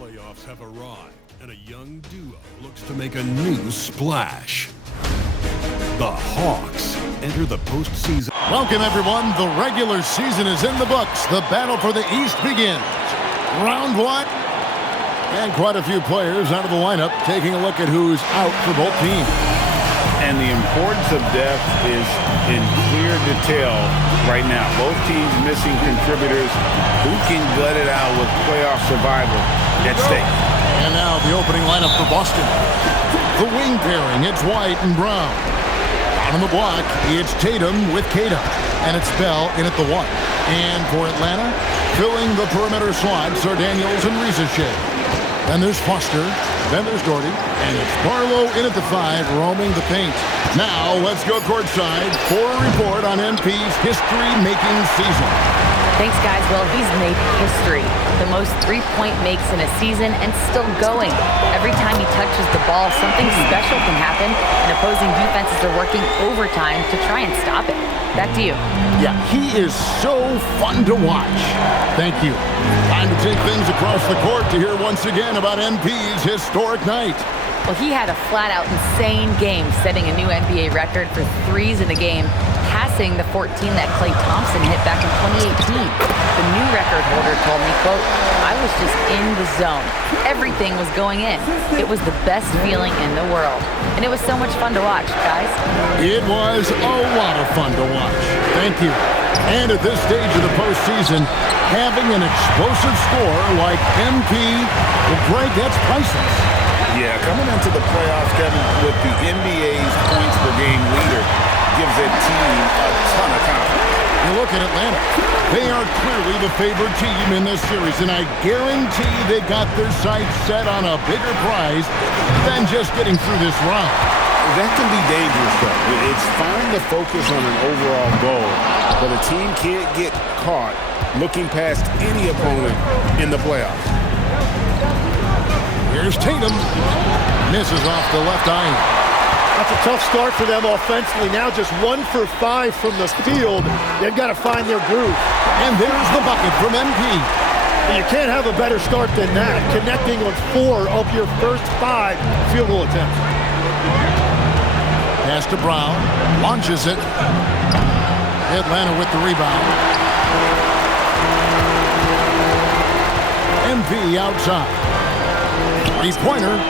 Playoffs have arrived, and a young duo looks to make a new splash. The Hawks enter the postseason. Welcome, everyone. The regular season is in the books. The battle for the East begins. Round one. And quite a few players out of the lineup, taking a look at who's out for both teams. And the importance of depth is in clear detail right now. Both teams missing contributors who can gut it out with playoff survival at stake. And now the opening lineup for Boston. The wing pairing, it's White and Brown. On the block, it's Tatum with Kata. And it's Bell in at the 1. And for Atlanta, filling the perimeter slots are Daniels and Riza-Shea. Then there's Foster. Then there's Doherty. And it's Barlow in at the 5, roaming the paint. Now let's go courtside for a report on MP's history-making season. Thanks, guys. Well, he's made history. The most three-point makes in a season and still going. Every time he touches the ball, something special can happen, and opposing defenses are working overtime to try and stop it. Back to you. Yeah, he is so fun to watch. Thank you. Time to take things across the court to hear once again about MP's historic night. Well, he had a flat-out insane game, setting a new NBA record for threes in a game, passing the 14 that Klay Thompson hit back in 2018. The new record holder told me, quote, "I was just in the zone. Everything was going in. It was the best feeling in the world." And it was so much fun to watch, guys. It was a lot of fun to watch. Thank you. And at this stage of the postseason, having an explosive score like MP, well, Greg, that's priceless. Yeah, coming into the playoffs, Kevin, with the NBA's points per game leader gives that team a ton of confidence. You look at Atlanta. They are clearly the favored team in this series, and I guarantee they got their sights set on a bigger prize than just getting through this round. That can be dangerous, though. It's fine to focus on an overall goal, but a team can't get caught looking past any opponent in the playoffs. Here's Tatum. Misses off the left eye. That's a tough start for them offensively. Now just 1 for 5 from the field. They've got to find their groove. And there's the bucket from MP. You can't have a better start than that. Connecting on 4 of your first 5 field goal attempts. Pass to Brown. Launches it. Atlanta with the rebound. MP outside. Three-pointer.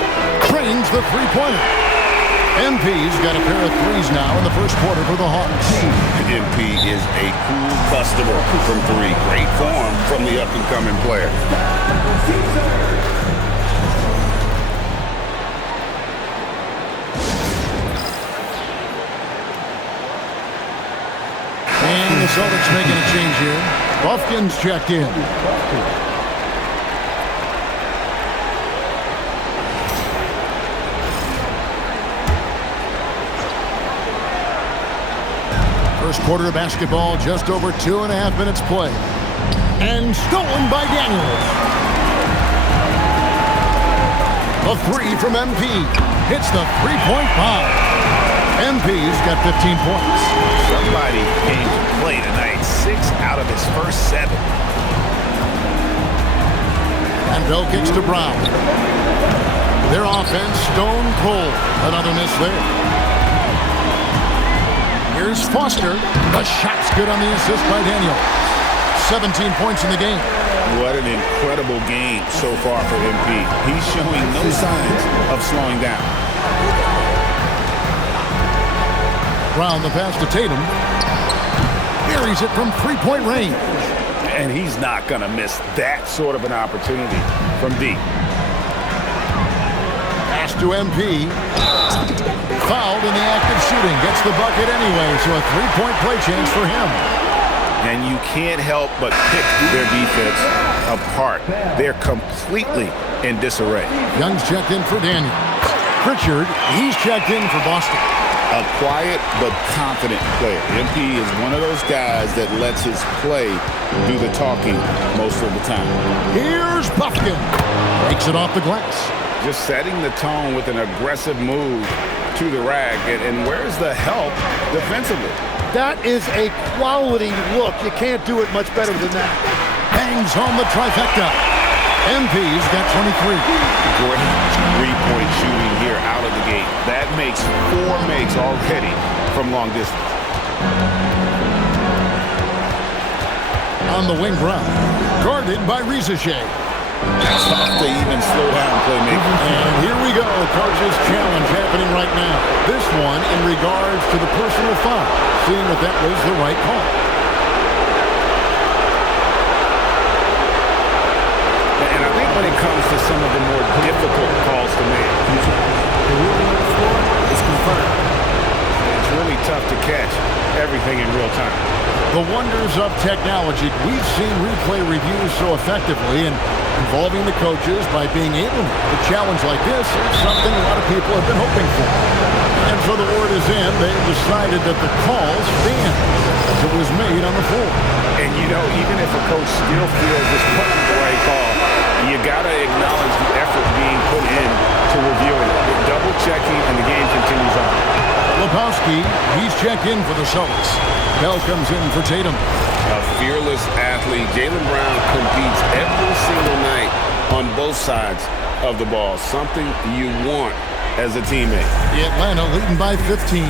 Trains the three-pointer. MP's got a pair of threes now in the first quarter for the Hawks. MP is a cool customer from 3. Great form from the up-and-coming player. And the Celtics making a change here. Buffkin's checked in. First quarter of basketball, just over 2.5 minutes play. And stolen by Daniels. A 3 from MP. Hits the three-point bomb. MP's got 15 points. Somebody came to play tonight. 6 out of his first 7. And Bell kicks to Brown. Their offense stone cold. Another miss there. Here's Foster. The shot's good on the assist by Daniel. 17 points in the game. What an incredible game so far for MP. He's showing no signs of slowing down. Brown the pass to Tatum. Buries it from three-point range. And he's not going to miss that sort of an opportunity from deep. Pass to MP. Fouled in the act of shooting. Gets the bucket anyway, so a three-point play chance for him. And you can't help but pick their defense apart. They're completely in disarray. Young's checked in for Daniel. Pritchard, he's checked in for Boston. A quiet but confident player. MP is one of those guys that lets his play do the talking most of the time. Here's Buffkin. Breaks it off the glass. Just setting the tone with an aggressive move to the rack. And where's the help defensively? That is a quality look. You can't do it much better than that. Bangs home the trifecta. MP's got 23. Great three-point shooting here out of the gate. That makes 4 makes already from long distance. On the wing, Brown. Guarded by Rizachet. That's tough to even slow down playmaking. And here we go. Coach's challenge happening right now. This one in regards to the personal foul. Seeing that that was the right call. And I think when it comes to some of the more difficult calls to make, The ruling on the floor is confirmed. it's really tough to catch everything in real time. The wonders of technology. We've seen replay reviews so effectively, and involving the coaches by being able to challenge like this is something a lot of people have been hoping for. And so the word is in. They've decided that the call stands as it was made on the floor. And, you know, even if a coach still feels this wasn't the right call, you got to acknowledge the effort being put in to reviewing it. Double-checking, and the game continues on. Lepowski, he's checked in for the Celtics. Bell comes in for Tatum. A fearless athlete. Jaylen Brown competes every single night on both sides of the ball. Something you want as a teammate. Atlanta leading by 15.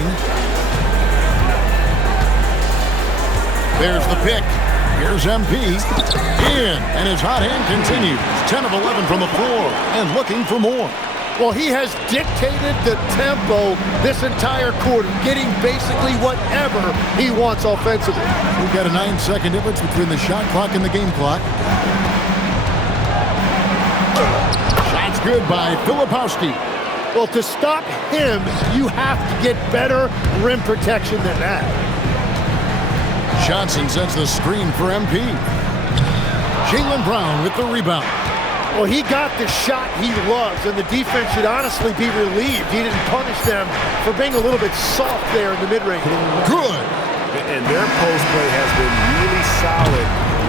There's the pick. Here's MP. In, and his hot hand continues. 10 of 11 from the floor, and looking for more. Well, he has dictated the tempo this entire quarter, getting basically whatever he wants offensively. We've got a 9-second difference between the shot clock and the game clock. Shots good by Filipowski. Well, to stop him, you have to get better rim protection than that. Johnson sets the screen for MP. Jaylen Brown with the rebound. Well, he got the shot he loves, and the defense should honestly be relieved he didn't punish them for being a little bit soft there in the mid-range. Good. And their post play has been really solid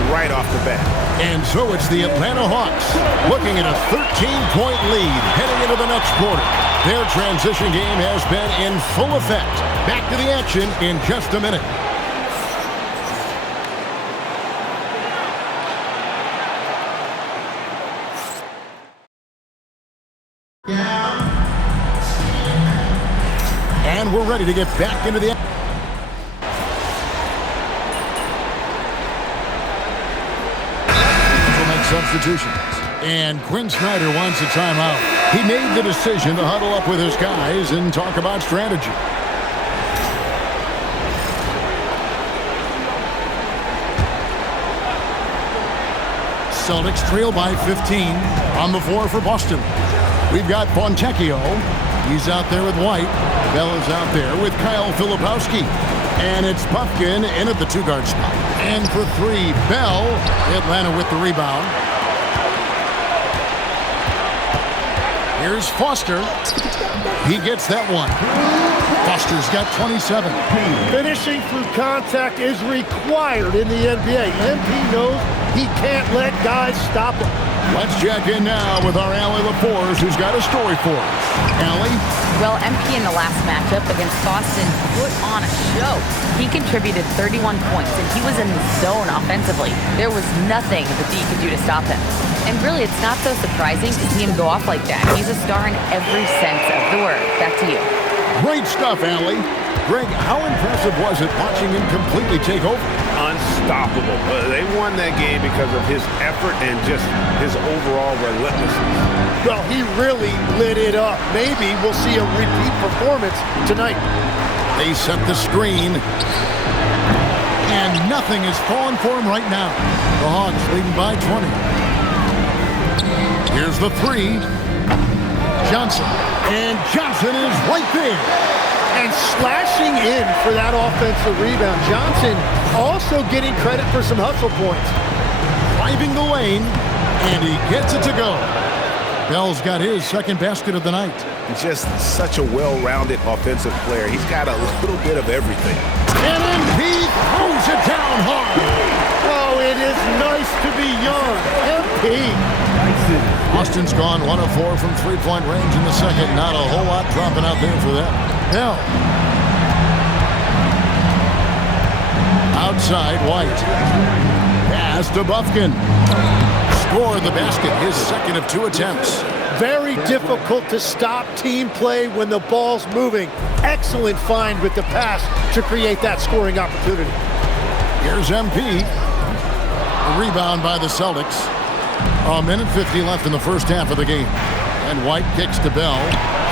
right off the bat. And so it's the Atlanta Hawks looking at a 13-point lead heading into the next quarter. Their transition game has been in full effect. Back to the action in just a minute. And we're ready to get back into the action. Substitutions. And Quinn Snyder wants a timeout. He made the decision to huddle up with his guys and talk about strategy. Celtics trail by 15 on the floor for Boston. We've got Fontecchio. He's out there with White. Bell is out there with Kyle Filipowski. And it's Puffkin in at the two-guard spot. And for 3, Bell. Atlanta with the rebound. Here's Foster. He gets that one. Foster's got 27. Finishing through contact is required in the NBA. MP knows he can't let guys stop him. Let's check in now with our Allie LaForce, who's got a story for us. Allie? Well, MP in the last matchup against Boston put on a show. He contributed 31 points, and he was in the zone offensively. There was nothing the D could do to stop him. And really, it's not so surprising to see him go off like that. He's a star in every sense of the word. Back to you. Great stuff, Allie. Greg, how impressive was it watching him completely take over? Unstoppable. They won that game because of his effort and just his overall relentlessness. Well, he really lit it up. Maybe we'll see a repeat performance tonight. They set the screen. And nothing is falling for him right now. The Hawks leading by 20. Here's the 3. Johnson. And Johnson is right there. And slashing in for that offensive rebound. Johnson also getting credit for some hustle points. Driving the lane, and he gets it to go. Bell's got his second basket of the night. Just such a well-rounded offensive player. He's got a little bit of everything. And then he throws it down hard. Oh, it is nice to be young. MP. Austin's gone 1 of 4 from three-point range in the second. Not a whole lot dropping out there for them. Hell. Outside, White. Pass to Buffkin. score the basket, his second of 2 attempts. Very difficult to stop team play when the ball's moving. Excellent find with the pass to create that scoring opportunity. Here's MP. A rebound by the Celtics. A minute 50 left in the first half of the game. And White kicks to Bell.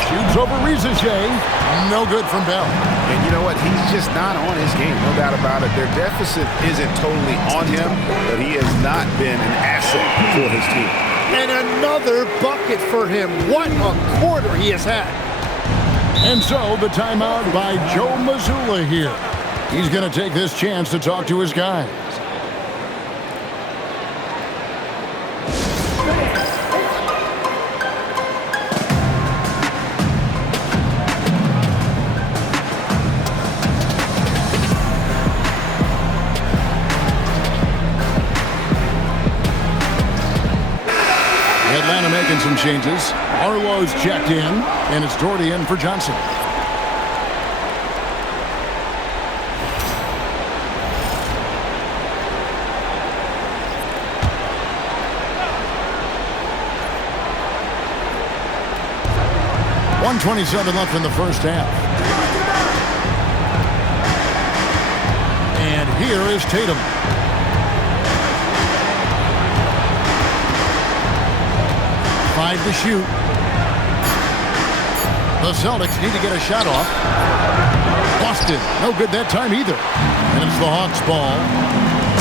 Shoots over Rizachet. No good from Bell. And you know what? He's just not on his game, no doubt about it. Their deficit isn't totally on him, but he has not been an asset for his team. And another bucket for him. What a quarter he has had. And so the timeout by Joe Mazzulla here. He's going to take this chance to talk to his guys. Atlanta making some changes. Arlo's checked in, and it's Doherty in for Johnson. .127 left in the first half. And here is Tatum. Five to shoot. The Celtics need to get a shot off. Boston, no good that time either. And it's the Hawks' ball.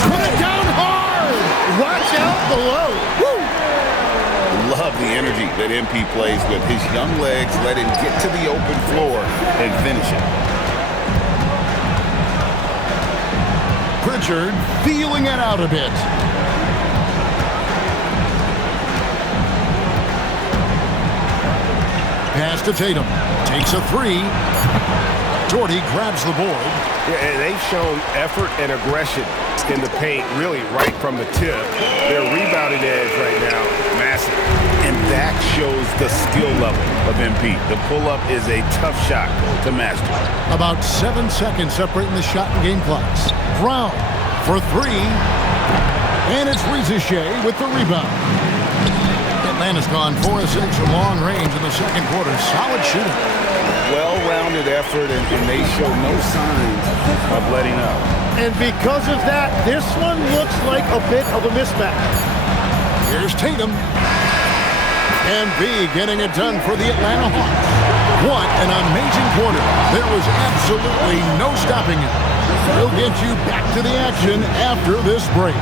Put it down hard! Watch out below. Woo! Love the energy that MP plays with. His young legs let him get to the open floor and finish it. Pritchard feeling it out a bit. Pass to Tatum. Takes a 3. Doherty grabs the board. Yeah, and they've shown effort and aggression in the paint, really right from the tip. Their rebounding edge right now, massive. And that shows the skill level of MP. The pull-up is a tough shot to master. About 7 seconds separating the shot and game clocks. Brown for 3. And it's Rizachet with the rebound. Atlanta's gone 4 of 6 from long range in the second quarter. Solid shooting. Well-rounded effort, and they show no signs of letting up. And because of that, this one looks like a bit of a mismatch. Here's Tatum. And B getting it done for the Atlanta Hawks. What an amazing quarter. There was absolutely no stopping it. We'll get you back to the action after this break.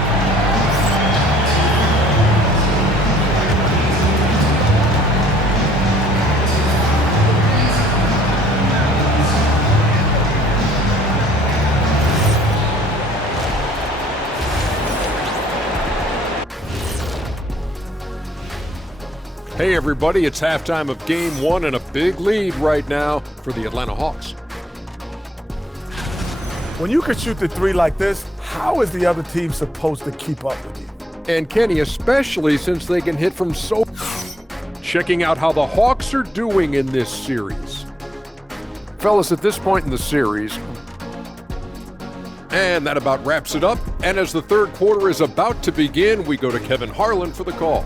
Hey everybody, it's halftime of game 1 and a big lead right now for the Atlanta Hawks. When you can shoot the 3 like this, how is the other team supposed to keep up with you? And Kenny, especially since they can hit from so... Checking out how the Hawks are doing in this series. Fellas, at this point in the series, and that about wraps it up. And as the third quarter is about to begin, we go to Kevin Harlan for the call.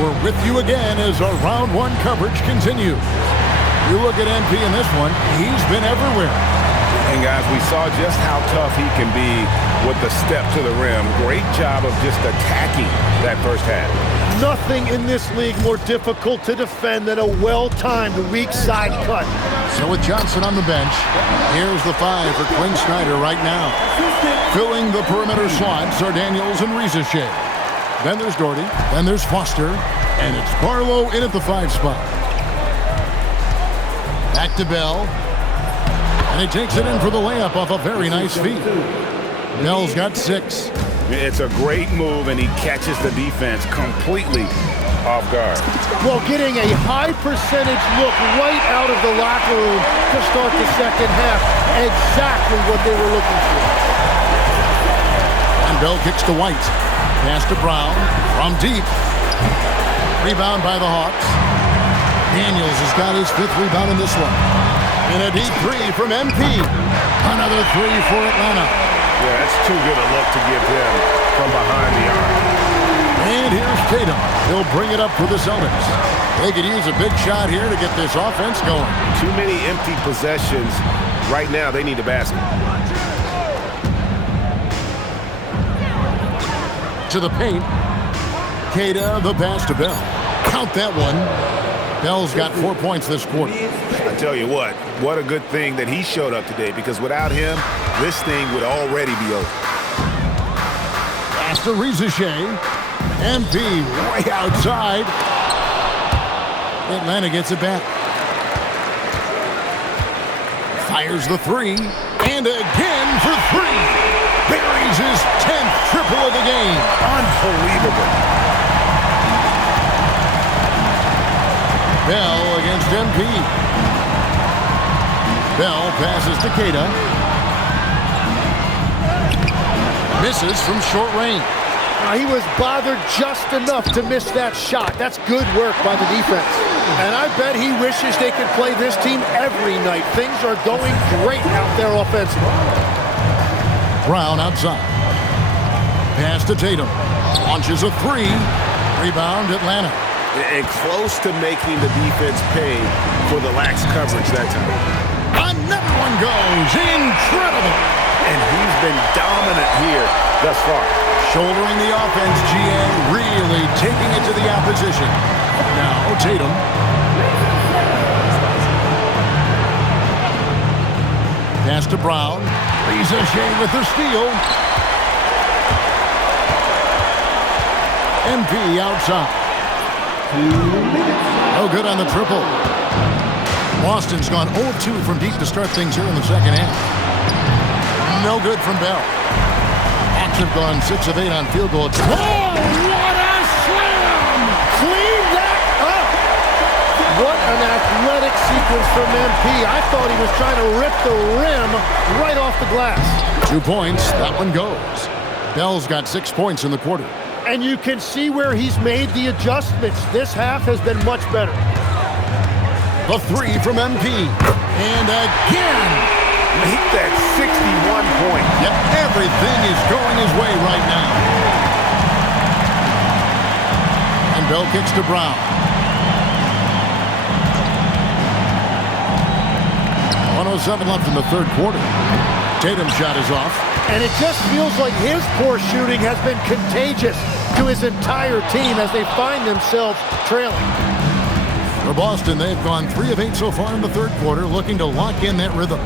We're with you again as our round 1 coverage continues. You look at MP in this one, he's been everywhere. And guys, we saw just how tough he can be with the step to the rim. Great job of just attacking that first half. Nothing in this league more difficult to defend than a well-timed weak side cut. So with Johnson on the bench, here's the 5 for Quinn Snyder right now. Filling the perimeter slots are Daniels and Rizachet. Then there's Doherty. Then there's Foster. And it's Barlow in at the 5 spot. Back to Bell. And he takes it in for the layup off a very nice feed. Bell's got 6. It's a great move, and he catches the defense completely off guard. Well, getting a high percentage look right out of the locker room to start the second half. Exactly what they were looking for. And Bell kicks to White. Pass to Brown from deep. Rebound by the Hawks. Daniels has got his 5th rebound in this one. And a deep 3 from MP. Another 3 for Atlanta. Yeah, that's too good a look to give him from behind the arc. And here's Tatum. He'll bring it up for the Celtics. They could use a big shot here to get this offense going. Too many empty possessions. Right now, they need a basket. To the paint. Queta, the pass to Bell. Count that one. Bell's got 4 points this quarter. I tell you what a good thing that he showed up today, because without him, this thing would already be over. Pass to Rizachet. MP way outside. Atlanta gets it back. Fires the 3. And again for 3. Buries his 10th triple of the game. Unbelievable. Bell against MP. Bell passes to Queta. Misses from short range. He was bothered just enough to miss that shot. That's good work by the defense. And I bet he wishes they could play this team every night. Things are going great out there offensively. Brown outside. Pass to Tatum. Launches a 3. Rebound Atlanta. And close to making the defense pay for the lax coverage that time. Another one goes. Incredible. And he's been dominant here thus far. Shouldering the offense, GA really taking it to the opposition. Now Tatum. Pass to Brown. Rizachet with the steal. MP outside. No good on the triple. Boston's gone 0-2 from deep to start things here in the second half. No good from Bell. Hawks have gone 6 of 8 on field goals. Oh, what a slam! Clean that up! What an athletic sequence from MP. I thought he was trying to rip the rim right off the glass. 2 points. That one goes. Bell's got 6 points in the quarter. And you can see where he's made the adjustments. This half has been much better. The 3 from MP. And again. Make that 61 point. Yep, everything is going his way right now. And Bell kicks to Brown. 1:07 left in the third quarter. Tatum's shot is off. And it just feels like his poor shooting has been contagious to his entire team as they find themselves trailing. For Boston, they've gone 3 of 8 so far in the third quarter, looking to lock in that rhythm.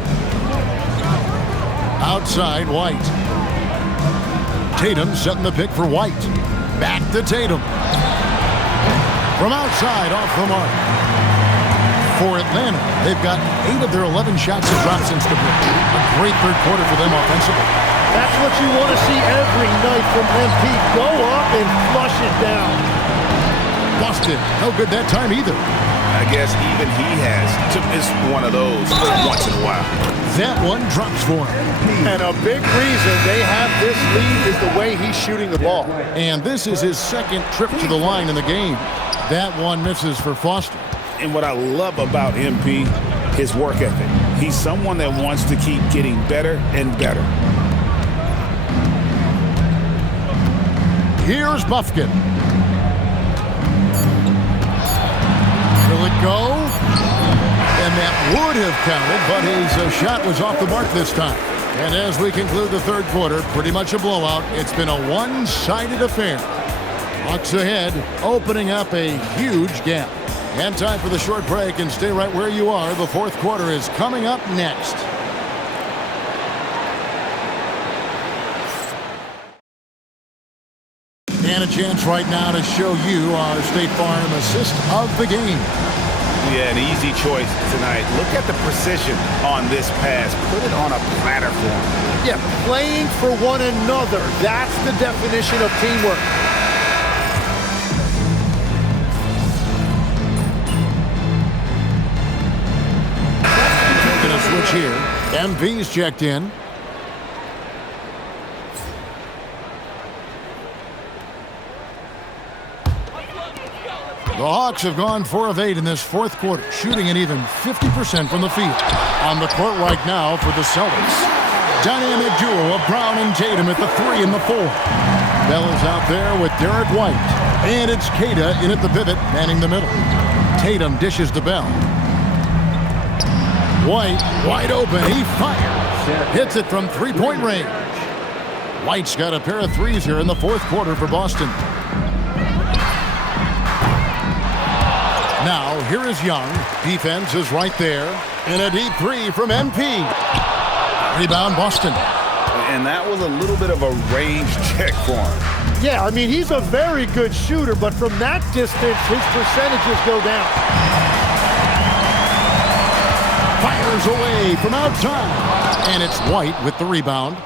Outside, White. Tatum setting the pick for White. Back to Tatum. From outside, off the mark. For Atlanta, they've got 8 of their 11 shots have dropped since the break. A great third quarter for them offensively. That's what you want to see every night from MP. Go up and flush it down. Boston, no good that time either. I guess even he has to miss one of those once in a while. That one drops for him. And a big reason they have this lead is the way he's shooting the ball. And this is his second trip to the line in the game. That one misses for Foster. And what I love about MP, his work ethic. He's someone that wants to keep getting better and better. Here's Bufkin. Will it go? And that would have counted, but his shot was off the mark this time. And as we conclude the third quarter, pretty much a blowout. It's been a one-sided affair. Hawks ahead, opening up a huge gap. And time for the short break, and stay right where you are. The fourth quarter is coming up next. And a chance right now to show you our State Farm assist of the game. Yeah, an easy choice tonight. Look at the precision on this pass. Put it on a platter for him. Yeah, playing for one another. That's the definition of teamwork. Taking a switch here. MV's checked in. The Hawks have gone 4 of 8 in this fourth quarter, shooting an even 50% from the field. On the court right now for the Celtics, dynamic duo of Brown and Tatum at the 3 and the 4. Bell is out there with Derek White, and it's Queta in at the pivot, manning the middle. Tatum dishes to Bell. White, wide open, he fires. Hits it from three-point range. White's got a pair of threes here in the fourth quarter for Boston. Now, here is Young. Defense is right there. And a deep three from MP. Rebound, Boston. And that was a little bit of a range check for him. Yeah, I mean, he's a very good shooter, but from that distance, his percentages go down. Fires away from outside. And it's White with the rebound.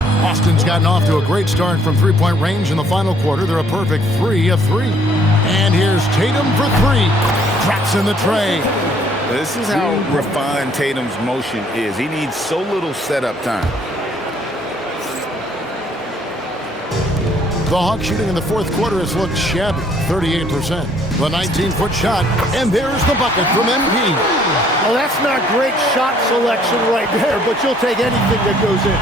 Boston's gotten off to a great start from three-point range in the final quarter. They're a perfect 3 of 3. And here's Tatum for 3. Drops in the tray. This is how refined Tatum's motion is. He needs so little setup time. The Hawks shooting in the fourth quarter has looked shabby, 38%. The 19-foot shot, and there's the bucket from MP. Well, that's not great shot selection right there, but you'll take anything that goes in.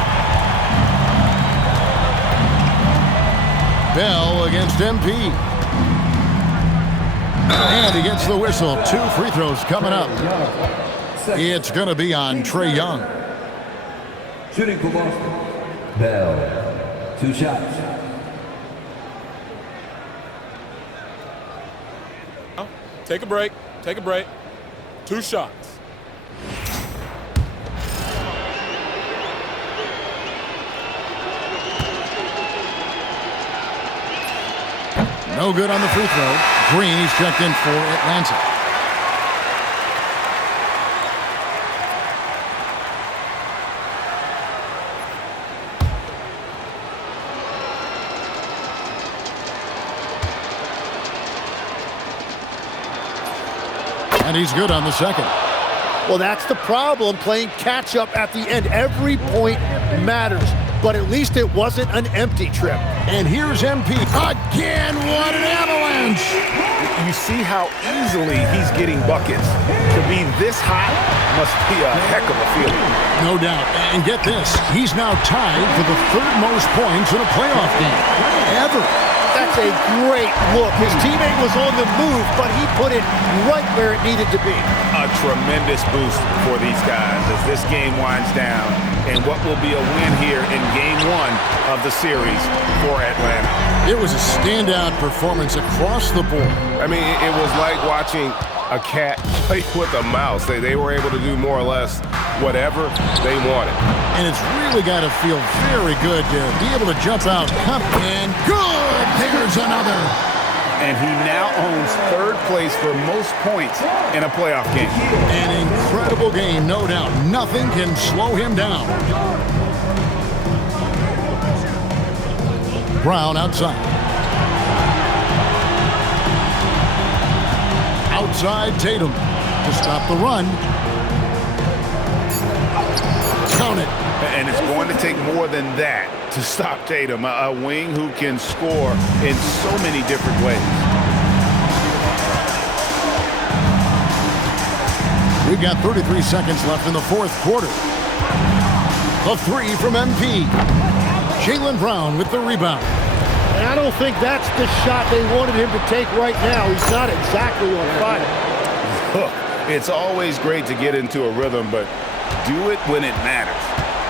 Bell against MP. And he gets the whistle. 2 free throws coming up. It's going to be on Trae Young. Shooting for Boston. Bell. 2 shots. Take a break. Take a break. 2 shots. No good on the free throw. Green, he's checked in for Atlanta. And he's good on the second. Well, that's the problem, playing catch-up at the end. Every point matters, but at least it wasn't an empty trip. And here's MP. Again, what an avalanche! You see how easily he's getting buckets. To be this hot must be a heck of a feeling. No doubt. And get this, he's now tied for the 3rd most points in a playoff game ever. That's a great look. His teammate was on the move, but he put it right where it needed to be. A tremendous boost for these guys as this game winds down and what will be a win here in Game 1 of the series for Atlanta. It was a standout performance across the board. I mean, it was like watching a cat play with a mouse. They were able to do more or less whatever they wanted. And it's really got to feel very good to be able to jump out. And good! There's another. And he now owns 3rd place for most points in a playoff game. An incredible game, no doubt. Nothing can slow him down. Brown outside. Outside Tatum to stop the run. Count it. And it's going to take more than that to stop Tatum, a wing who can score in so many different ways. We've got 33 seconds left in the fourth quarter. The 3 from MP. Jaylen Brown with the rebound. And I don't think that's the shot they wanted him to take right now. He's not exactly on fire. Look, it's always great to get into a rhythm, but do it when it matters.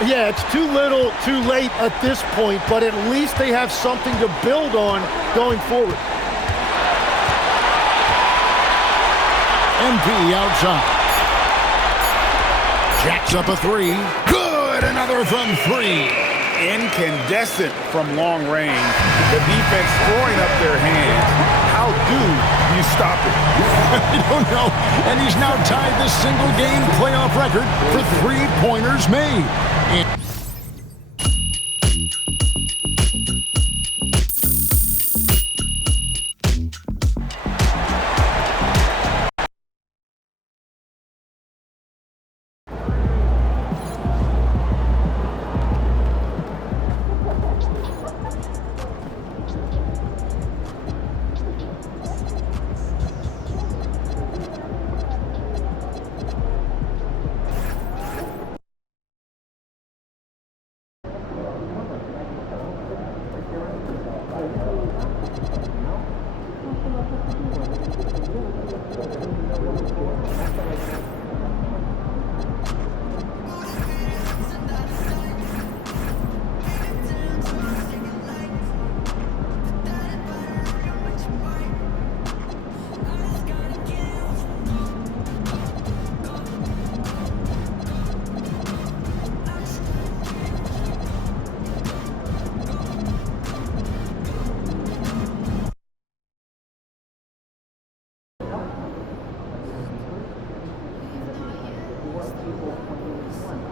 Yeah, it's too little, too late at this point, but at least they have something to build on going forward. MP outside. Jacks up a 3. Good! Another from 3. Incandescent from long range. The defense throwing up their hands. How do you stop it? I don't know. And he's now tied the single-game playoff record for 3-pointers made. People